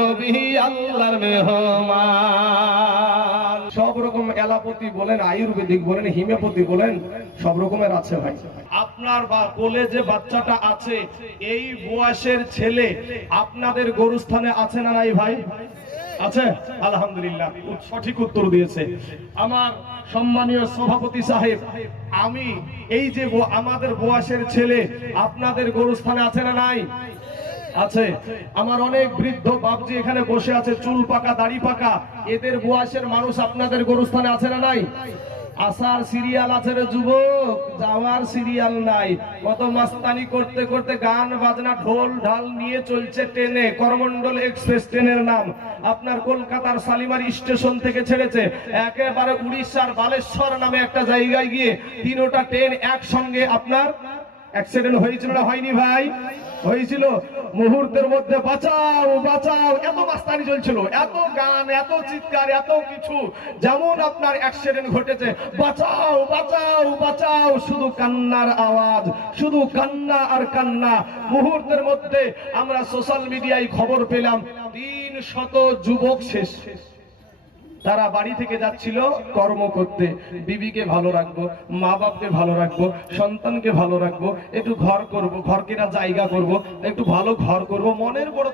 নবী আল্লাহর মেহমান। সব রকম এলাপতি বলেন, আয়ুর্বেদিক বলেন, হিমিওপ্যাথি বলেন, সব রকমের আছে ভাই। আপনার কোলে যে বাচ্চাটা আছে, এই বয়সের ছেলে আপনাদের গরুস্থানে আছে না নাই ভাই? আছে, আলহামদুলিল্লাহ, সঠিক উত্তর দিয়েছে আমার সম্মানীয় সভাপতি সাহেব। আমি এই যে আমাদের বয়সের ছেলে আপনাদের গরুস্থানে আছে না নাই? আছে। আমার অনেক বৃদ্ধ বাপজি এখানে বসে আছে, চুল পাকা দাড়ি পাকা, এদের বয়সের মানুষ আপনাদের গরুস্থানে আছে না নাই? আসার সিরিয়াল আছে রে যুবক, যাওয়ার সিরিয়াল নাই। কত মাস্তানি করতে করতে গান বাজনা ঢোল ঢাল নিয়ে চলছে ট্রেনে, করমন্ডল এক্সপ্রেস ট্রেনের নাম। আপনার কলকাতার শালিমারি স্টেশন থেকে ছেড়েছে, একেবারে উড়িষ্যার বালেশ্বর নামে একটা জায়গায় গিয়ে তিনটা ট্রেন একসঙ্গে আপনার অ্যাক্সিডেন্ট হয়েছিল না হয়নি ভাই? হয়েছিল। মুহূর্তের মধ্যে বাঁচাও বাঁচাও, এত মাস্তানি চলছিল, এত গান, এত চিৎকার, এত কিছু, যেমন আপনার অ্যাক্সিডেন্ট ঘটেছে, বাঁচাও বাঁচাও বাঁচাও, শুধু কান্নার আওয়াজ, শুধু কান্না আর কান্না। মুহূর্তের মধ্যে আমরা সোশ্যাল মিডিয়ায় খবর পেলাম 300 যুবক শেষ। তারা বাড়ি থেকে যাচ্ছিল কর্ম করতে, বিবিকে ভালো রাখবো, মা বাপকে ভালো রাখবো, সন্তানকে ভালো রাখবো, একটু ঘর করব, ঘর কেনা জায়গা করব, একটু ভালো ঘর করব, মনের বড়